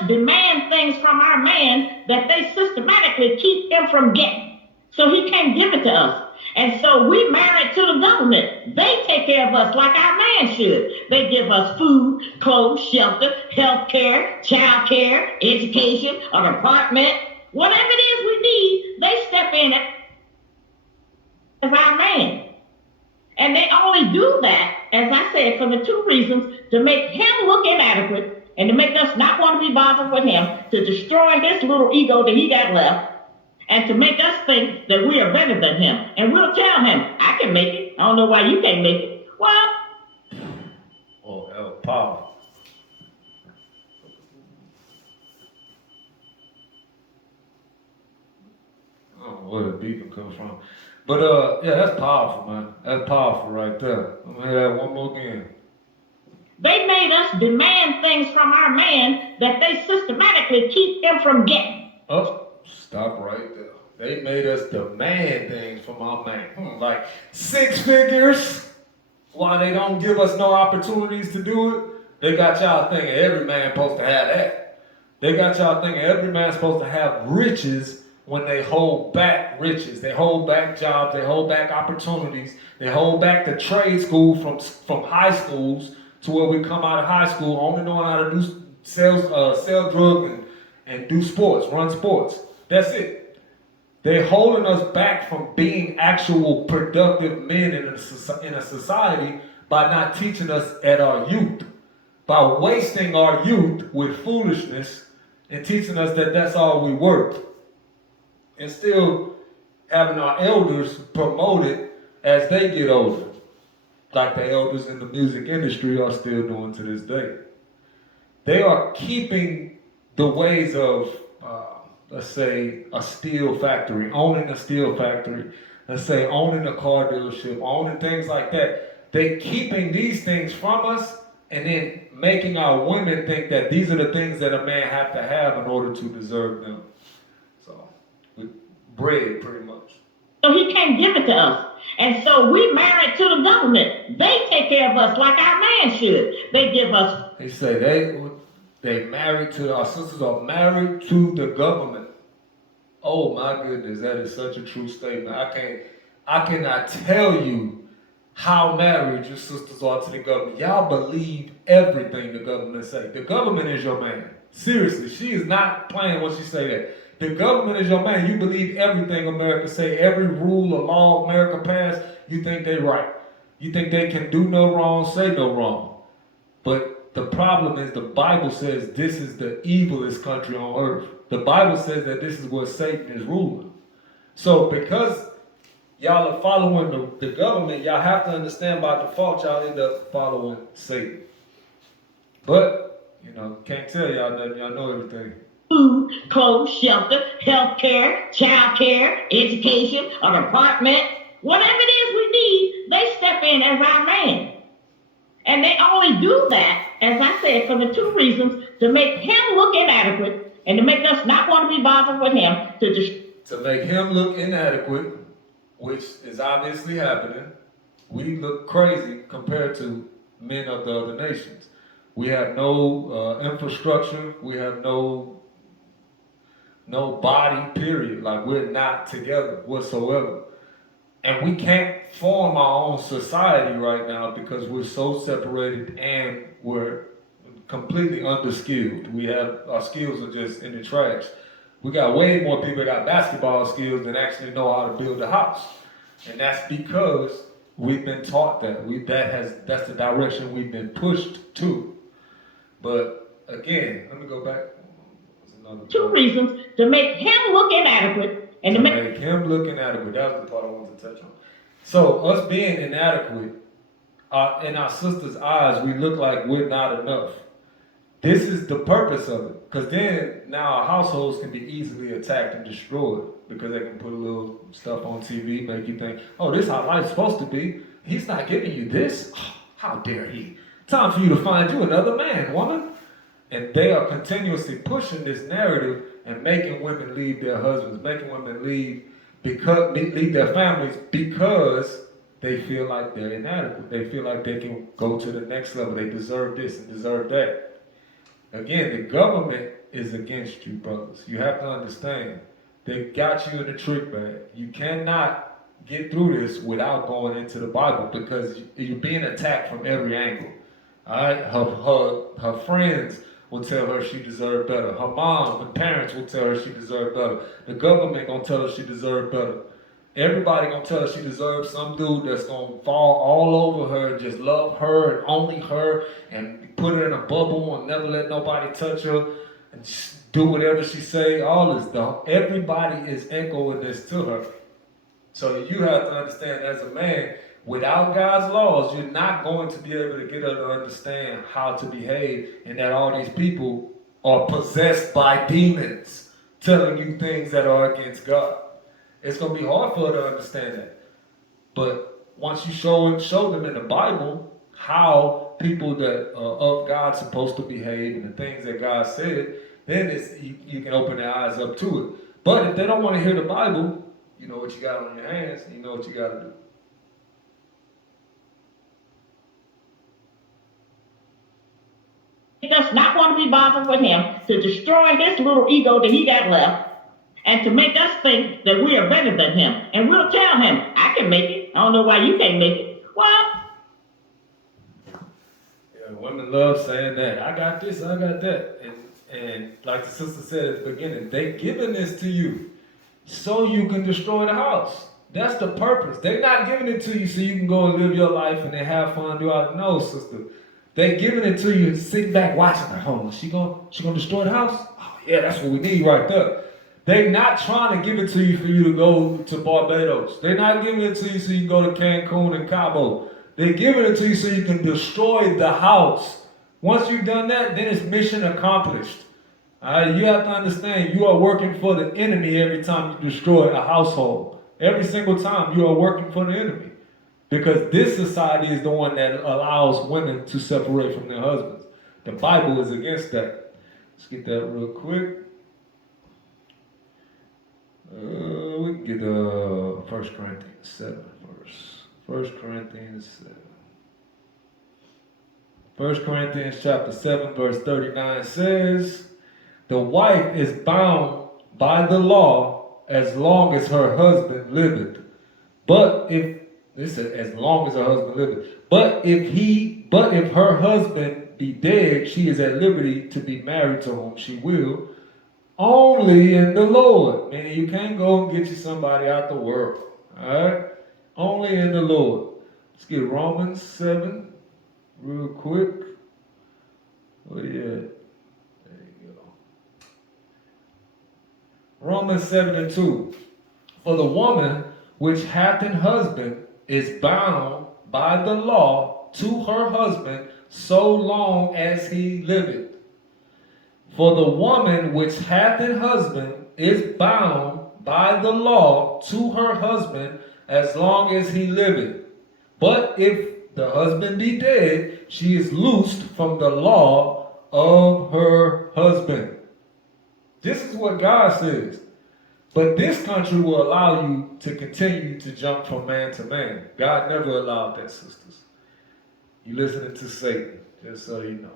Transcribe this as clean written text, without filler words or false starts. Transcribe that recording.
us demand things from our man that they systematically keep him from getting. So he can't give it to us. And so we married to the government. They take care of us like our man should. They give us food, clothes, shelter, health care, child care, education, an apartment. Whatever it is we need, they step in it as our man. And they only do that, as I said, for the two reasons: to make him look inadequate and to make us not want to be bothered with him, to destroy his little ego that he got left, and to make us think that we are better than him. And we'll tell him, I can make it. I don't know why you can't make it. Well, oh, that was powerful. I don't know where the beeping comes from. But yeah, that's powerful, man. That's powerful right there. I'm gonna hear that one more again. They made us demand things from our man that they systematically keep him from getting. Oh, stop right there. They made us demand things from our man. Like 6 figures. Why they don't give us no opportunities to do it? They got y'all thinking every man supposed to have that. They got y'all thinking every man's supposed to have riches when they hold back riches. They hold back jobs. They hold back opportunities. They hold back the trade school from high schools to where we come out of high school only knowing how to do sell drugs and do sports, run sports. That's it. They're holding us back from being actual productive men in a society by not teaching us at our youth, by wasting our youth with foolishness and teaching us that that's all we worth, and still having our elders promoted as they get older, like the elders in the music industry are still doing to this day. They are keeping the ways of, let's say, a steel factory, owning a steel factory, let's say owning a car dealership, owning things like that. They're keeping these things from us and then making our women think that these are the things that a man have to have in order to deserve them. So, bread, pretty much. So he can't give it to us. And so we married to the government. They take care of us like our man should. They give us. They say they married to, our sisters are married to the government. Oh my goodness, that is such a true statement. I cannot tell you how married your sisters are to the government. Y'all believe everything the government say. The government is your man. Seriously, she is not playing when she say that. The government is your man. You believe everything America say, every rule or law America pass, you think they right. You think they can do no wrong, say no wrong. But the problem is the Bible says this is the evilest country on earth. The Bible says that this is where Satan is ruling. So because y'all are following the government, y'all have to understand by default y'all end up following Satan. But, can't tell y'all nothing. Y'all know everything. Food, clothes, shelter, health care, child care, education, an apartment. Whatever it is we need, they step in as our man. And they only do that, as I said, for the two reasons: to make him look inadequate and to make us not want to be bothered with him. To make him look inadequate, which is obviously happening. We look crazy compared to men of the other nations. We have no infrastructure. We have no body, period. Like, we're not together whatsoever. And we can't form our own society right now because we're so separated and we're completely underskilled. Our skills are just in the trash. We got way more people that got basketball skills than actually know how to build a house. And that's because we've been taught that. That's the direction we've been pushed to. But again, let me go back. Two reasons: to make him look inadequate and to make him look inadequate. That was the part I wanted to touch on. So us being inadequate, in our sister's eyes, we look like we're not enough. This is the purpose of it. Because then now our households can be easily attacked and destroyed because they can put a little stuff on TV, make you think, oh, this is how life's supposed to be. He's not giving you this. Oh, how dare he? Time for you to find you another man, woman. And they are continuously pushing this narrative and making women leave their husbands, making women leave their families because they feel like they're inadequate. They feel like they can go to the next level. They deserve this and deserve that. Again, the government is against you, brothers. You have to understand. They got you in a trick bag. You cannot get through this without going into the Bible because you're being attacked from every angle. All right? Her friends will tell her she deserved better. Her mom and parents will tell her she deserved better. The government gonna tell her she deserved better. Everybody gonna tell her she deserves some dude that's gonna fall all over her and just love her and only her and put her in a bubble and never let nobody touch her and just do whatever she say. All this stuff. Everybody is echoing this to her. So you have to understand, as a man, without God's laws, you're not going to be able to get her to understand how to behave, and that all these people are possessed by demons telling you things that are against God. It's going to be hard for her to understand that. But once you show them in the Bible how people that are of God supposed to behave and the things that God said, then you can open their eyes up to it. But if they don't want to hear the Bible, you know what you got on your hands, and you know what you got to do. He does not want to be bothered with him, to destroy his little ego that he got left, and to make us think that we are better than him. And we'll tell him, I can make it. I don't know why you can't make it. Well, yeah, women love saying that. I got this, I got that. And like the sister said at the beginning, they giving this to you so you can destroy the house. That's the purpose. They're not giving it to you so you can go and live your life and then have fun, do all. No, sister. They giving it to you, sitting back watching her. Hold on, she gonna destroy the house? Oh yeah, that's what we need right there. They're not trying to give it to you for you to go to Barbados. They're not giving it to you so you can go to Cancun and Cabo. They're giving it to you so you can destroy the house. Once you've done that, then it's mission accomplished. You have to understand, you are working for the enemy every time you destroy a household. Every single time you are working for the enemy. Because this society is the one that allows women to separate from their husbands. The Bible is against that. Let's get that real quick. We can get 1 Corinthians 7 verse. 1 Corinthians 7. 1 Corinthians chapter 7 verse 39 says, the wife is bound by the law as long as her husband liveth. But if this is as long as her husband liveth. But if her husband be dead, she is at liberty to be married to whom she will, only in the Lord. Meaning you can't go and get you somebody out the world. Alright? Only in the Lord. Let's get Romans 7 real quick. Where you at? There you go. Romans 7 and 2. For the woman which hath an husband is bound by the law to her husband so long as he liveth. For the woman which hath an husband is bound by the law to her husband as long as he liveth. But if the husband be dead, she is loosed from the law of her husband. This is what God says. But this country will allow you to continue to jump from man to man. God never allowed that, sisters. You listening to Satan, just so you know.